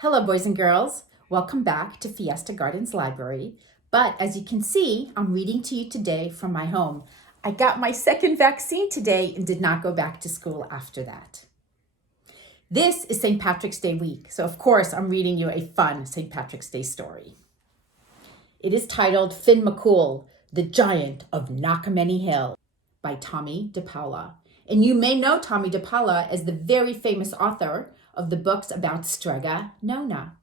Hello, boys and girls. Welcome back to Fiesta Gardens Library. But as you can see, I'm reading to you today from my home. I got my second vaccine today and did not go back to school after that. This is St. Patrick's Day week, so of course I'm reading you a fun St. Patrick's Day story. It is titled Finn McCool, the Giant of Knockmany Hill by Tomie de Paola. And you may know Tomie de Paola as the very famous author of the books about Strega Nona.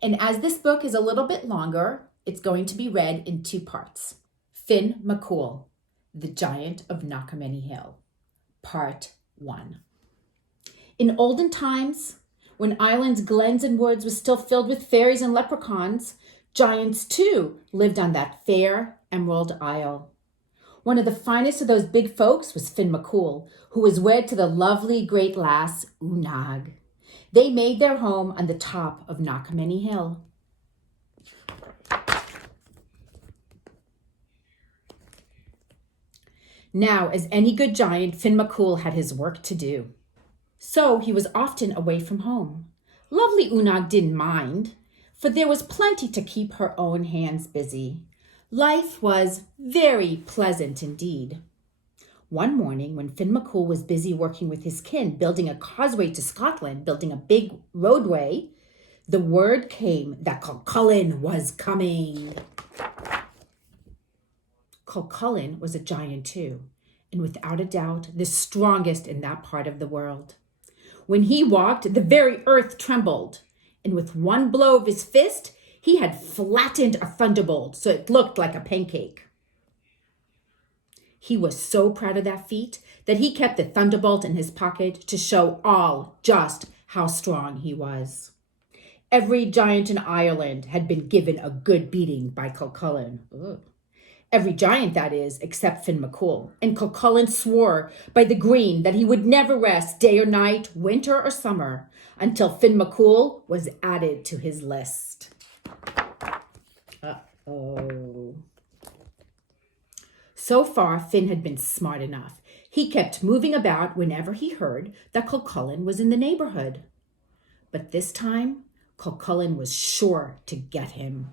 And as this book is a little bit longer, it's going to be read in two parts. Finn McCool, the Giant of Knockmany Hill, Part 1. In olden times, when Ireland's glens and woods was still filled with fairies and leprechauns, giants too lived on that fair emerald isle. One of the finest of those big folks was Finn McCool, who was wed to the lovely great lass Unag. They made their home on the top of Knockmany Hill. Now, as any good giant, Finn McCool had his work to do. So he was often away from home. Lovely Unag didn't mind, for there was plenty to keep her own hands busy. Life was very pleasant indeed. One morning, when Finn McCool was busy working with his kin, building a causeway to Scotland, building a big roadway, the word came that Cuchulainn was coming. Cuchulainn was a giant too, and without a doubt, the strongest in that part of the world. When he walked, the very earth trembled, and with one blow of his fist, he had flattened a thunderbolt so it looked like a pancake. He was so proud of that feat that he kept the thunderbolt in his pocket to show all just how strong he was. Every giant in Ireland had been given a good beating by Cuchulainn. Every giant, that is, except Finn McCool. And Cuchulainn swore by the green that he would never rest day or night, winter or summer, until Finn McCool was added to his list. So far, Finn had been smart enough. He kept moving about whenever he heard that Cuchulainn was in the neighborhood. But this time, Cuchulainn was sure to get him.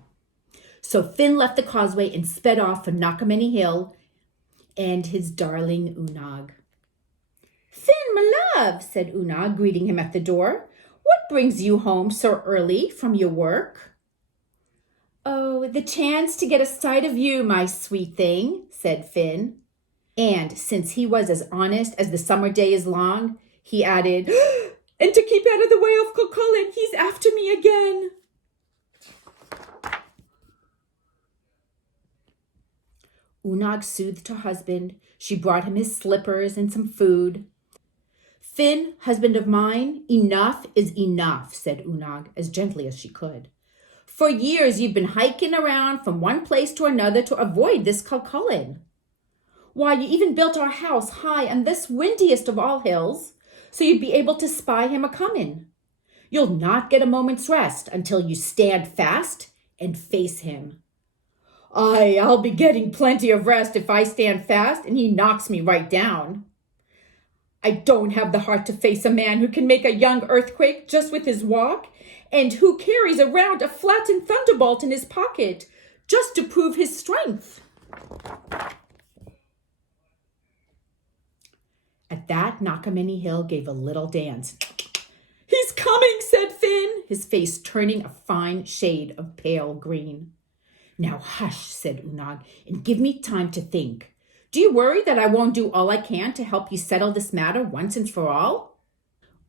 So Finn left the causeway and sped off for Knockmany Hill and his darling Unag. "Finn, my love," said Unag, greeting him at the door. "What brings you home so early from your work?" "Oh, the chance to get a sight of you, my sweet thing," said Finn. And since he was as honest as the summer day is long, he added, "And to keep out of the way of Cuchulainn, he's after me again." Unag soothed her husband. She brought him his slippers and some food. "Finn, husband of mine, enough is enough," said Unag, as gently as she could. "For years you've been hiking around from one place to another to avoid this Cuchulainn. Why, you even built our house high on this windiest of all hills, so you'd be able to spy him a-comin'. You'll not get a moment's rest until you stand fast and face him." "Aye, I'll be getting plenty of rest if I stand fast and he knocks me right down. I don't have the heart to face a man who can make a young earthquake just with his walk, and who carries around a flattened thunderbolt in his pocket just to prove his strength." At that, Knockmany Hill gave a little dance. "He's coming," said Finn, his face turning a fine shade of pale green. "Now hush," said Unag, "and give me time to think. Do you worry that I won't do all I can to help you settle this matter once and for all?"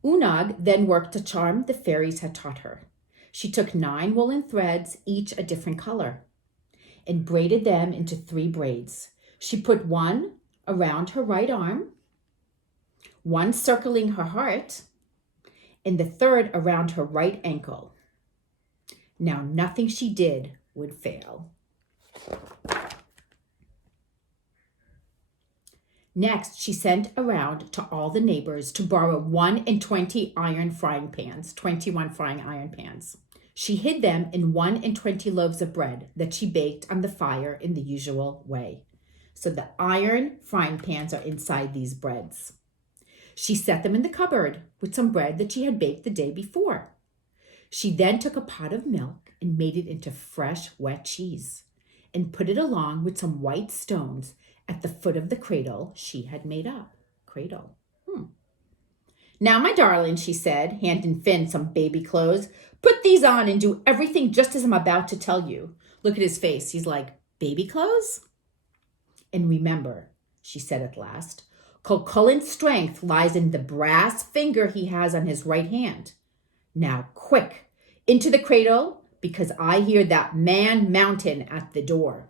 Unag then worked the charm the fairies had taught her. She took 9 woolen threads, each a different color, and braided them into 3 braids. She put one around her right arm, one circling her heart, and the third around her right ankle. Now nothing she did would fail. Next, she sent around to all the neighbors to borrow 1 and 20 iron frying pans, 21 frying iron pans. She hid them in 1 and 20 loaves of bread that she baked on the fire in the usual way. So the iron frying pans are inside these breads. She set them in the cupboard with some bread that she had baked the day before. She then took a pot of milk and made it into fresh, wet cheese and put it along with some white stones at the foot of the cradle she had made up. Cradle. Now, my darling, she said, handing Finn some baby clothes, put these on and do everything just as I'm about to tell you. Look at his face. He's like, baby clothes? And remember, she said at last, Cuchullin's strength lies in the brass finger he has on his right hand. Now, quick, into the cradle, because I hear that man mountain at the door.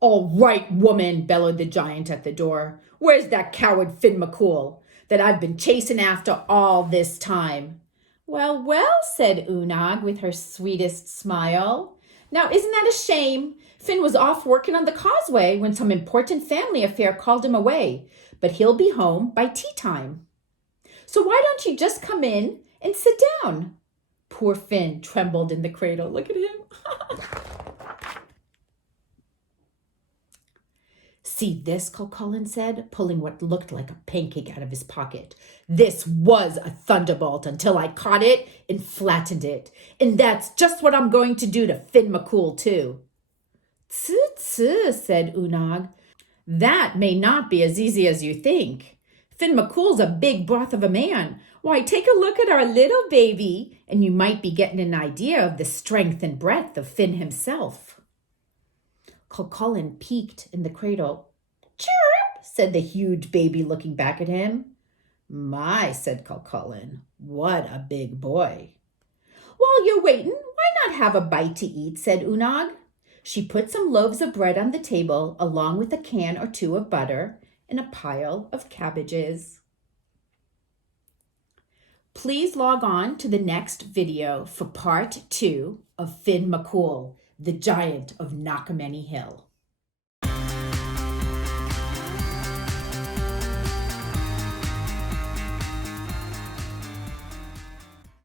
All right, woman, bellowed the giant at the door. Where's that coward Finn McCool that I've been chasing after all this time? Well, well, said Unag with her sweetest smile. Now, isn't that a shame? Finn was off working on the causeway when some important family affair called him away, but he'll be home by tea time. So why don't you just come in and sit down? Poor Finn trembled in the cradle. Look at him. See this, Cuchullin said, pulling what looked like a pancake out of his pocket. This was a thunderbolt until I caught it and flattened it. And that's just what I'm going to do to Finn McCool, too. Tsu, said Unag. That may not be as easy as you think. Finn McCool's a big broth of a man. Why, take a look at our little baby, and you might be getting an idea of the strength and breadth of Finn himself. Cuchullin peeked in the cradle. Chirp, said the huge baby, looking back at him. My, said Cuchullin, what a big boy. While you're waiting, why not have a bite to eat, said Unag. She put some loaves of bread on the table, along with a can or two of butter and a pile of cabbages. Please log on to the next video for part 2 of Finn McCool, the giant of Knockmany Hill.